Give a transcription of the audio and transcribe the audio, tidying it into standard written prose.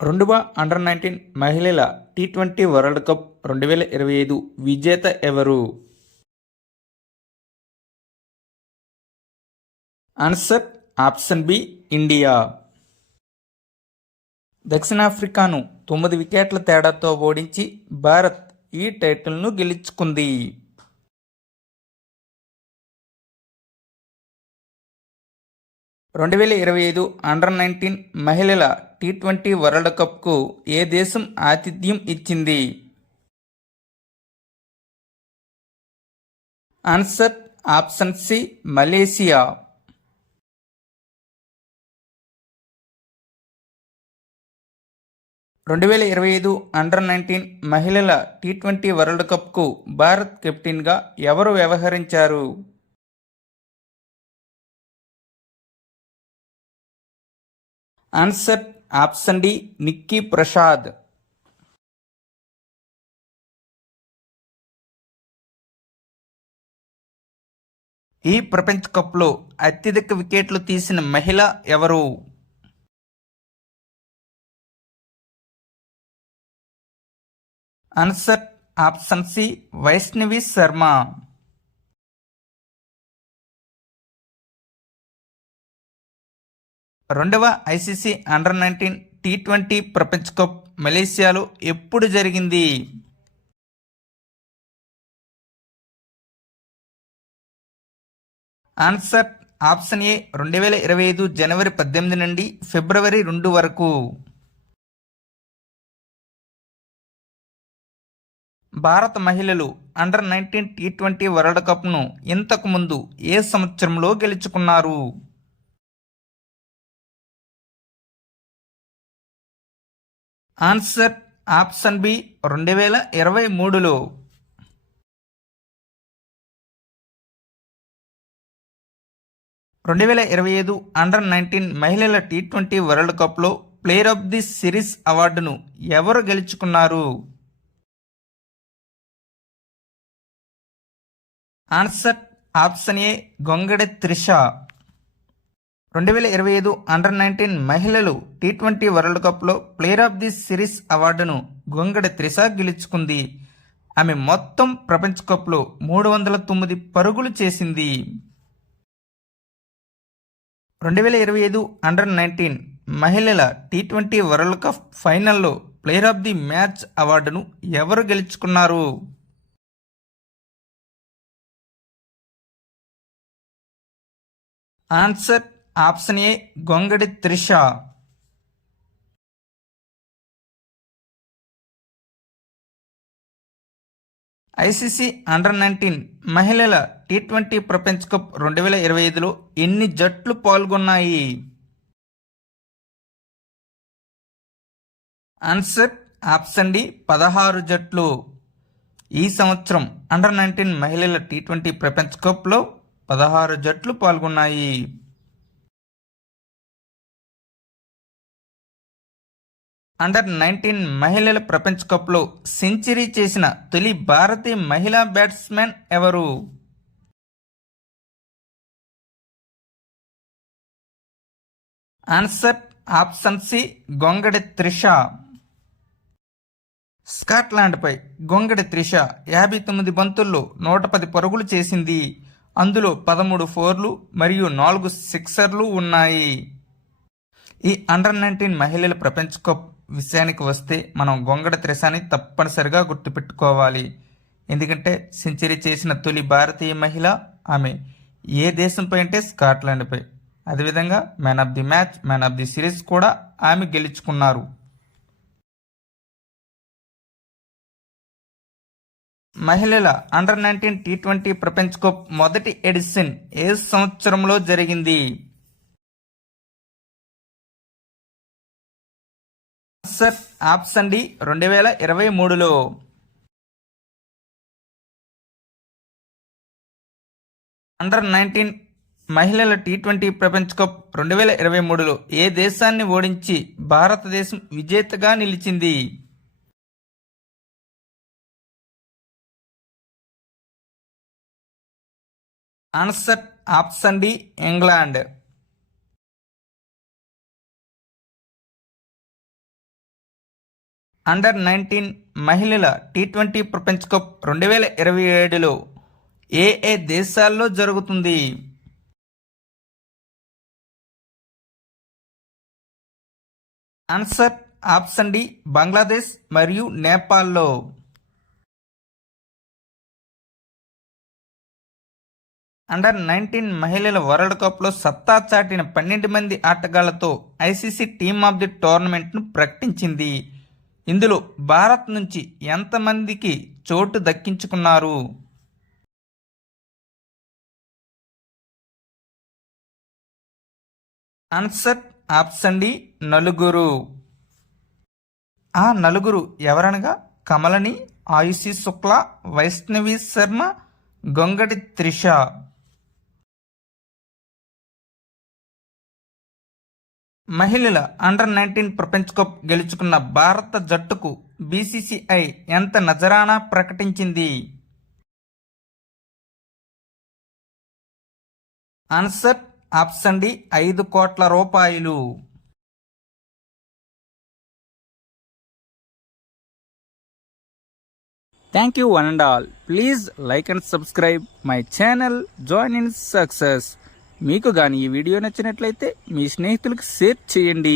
రెండవ అండర్-19 మహిళల టీ20 వరల్డ్ కప్ 2025 విజేత ఎవరు? Answer option B India. దక్షిణాఫ్రికాను 9 వికెట్ల తేడాతో ఓడించి భారత్ ఈ టైటిల్ను గెలుచుకుంది. 2025 అండర్-19 మహిళల టీ20 వరల్డ్ కప్కు ఏ దేశం ఆతిథ్యం ఇచ్చింది? Answer option C Malaysia. 2025 under nineteen మహిళల టీ20 వరల్డ్ కప్కు భారత్ కెప్టెన్గా ఎవరు వ్యవహరించారు? Answer option D Nikki Prasad. ఈ ప్రపంచ కప్లో అత్యధిక వికెట్లు తీసిన మహిళ ఎవరు? Answer option C Vaishnavi Sharma. రెండవ ఐసీసీ అండర్-19 టీ20 ప్రపంచ కప్ మలేసియాలో ఎప్పుడు జరిగింది? ఆన్సర్ ఆప్షన్ ఏ 2025 జనవరి 18 నుండి ఫిబ్రవరి 2 వరకు. భారత మహిళలు అండర్-19 టీ20 వరల్డ్ కప్ను ఇంతకు ముందు ఏ సంవత్సరంలో గెలుచుకున్నారు? ఆన్సర్ ఆప్షన్ బి 2023లో. అండర్-19 మహిళల టీ20 వరల్డ్ కప్లో ప్లేయర్ ఆఫ్ ది సిరీస్ అవార్డును ఎవరు గెలుచుకున్నారు? Answer option A Gongadi Trisha. 2025 under nineteen మహిళలు టీ20 వరల్డ్ కప్లో ప్లేయర్ ఆఫ్ ది సిరీస్ అవార్డును గొంగడి త్రిష గెలుచుకుంది. ఆమె మొత్తం ప్రపంచ కప్లో 309 పరుగులు చేసింది. 2025 అండర్-19 మహిళల టీ20 వరల్డ్ కప్ ఫైనల్లో ప్లేయర్ ఆఫ్ ది మ్యాచ్ అవార్డును ఎవరు గెలుచుకున్నారు? Answer option A Gongadi Trisha. ICC under nineteen మహిళల టీ20 ప్రపంచ కప్ 2025లో ఎన్ని జట్లు పాల్గొన్నాయి? ఆన్సర్ ఆప్షన్ డి 16 జట్లు. ఈ సంవత్సరం అండర్-19 మహిళల టీ20 ప్రపంచ కప్లో 16 జట్లు పాల్గొన్నాయి. అండర్-19 మహిళల ప్రపంచ కప్లో సెంచరీ చేసిన తొలి భారతీయ మహిళా బ్యాట్స్మెన్ ఎవరు? Answer option C Gongadi Trisha. స్కాట్లాండ్పై గొంగడి త్రిష 59 బంతుల్లో 110 పరుగులు చేసింది. అందులో 13 ఫోర్లు మరియు 4 సిక్సర్లు ఉన్నాయి. ఈ అండర్-19 మహిళల ప్రపంచ కప్ విషయానికి వస్తే మనం గొంగడి త్రిషని తప్పనిసరిగా గుర్తుపెట్టుకోవాలి. ఎందుకంటే సెంచరీ చేసిన తొలి భారతీయ మహిళ ఆమె. ఏ దేశంపై అంటే స్కాట్లాండ్పై. అదేవిధంగా man of the match, man of the series కూడా ఆమె గెలుచుకున్నారు. మహిళల అండర్-19 టీ20 ప్రపంచ కప్ మొదటి ఎడిషన్ ఏ సంవత్సరంలో జరిగింది? ఆన్సర్ ఆప్షన్ డి 2023లో. అండర్-19 మహిళల టీ20 ప్రపంచ కప్ 2023లో ఏ దేశాన్ని ఓడించి భారతదేశం విజేతగా నిలిచింది? Answer option D England. Under nineteen మహిళల టీ20 ప్రపంచ కప్ 2027లో ఏ దేశాల్లో జరుగుతుంది? ఆన్సర్ ఆప్షన్ డి బంగ్లాదేశ్ మరియు నేపాల్లో. అండర్-19 మహిళల వరల్డ్ కప్లో సత్తా చాటిన 12 మంది ఆటగాళ్లతో ఐసీసీ టీమ్ ఆఫ్ ది టోర్నమెంట్ను ప్రకటించింది. ఇందులో భారత్ నుంచి ఎంతమందికి చోటు దక్కించుకున్నారు? ఆన్సర్ ఆప్షన్ డి నలుగురు. ఆ నలుగురు ఎవరనగా కమలని, ఆయుషి శుక్లా, వైష్ణవి శర్మ, గొంగడి త్రిష. మహిళల అండర్-19 ప్రపంచ కప్ గెలుచుకున్న భారత జట్టుకు బీసీసీఐ ఎంత నజరానా ప్రకటించింది? ఆన్సర్ ఆప్షన్ డి 5 కోట్ల రూపాయలు. Thank you one and all. Please like and subscribe my channel join in success. మీకు కానీ ఈ వీడియో నచ్చినట్లయితే మీ స్నేహితులకు షేర్ చేయండి.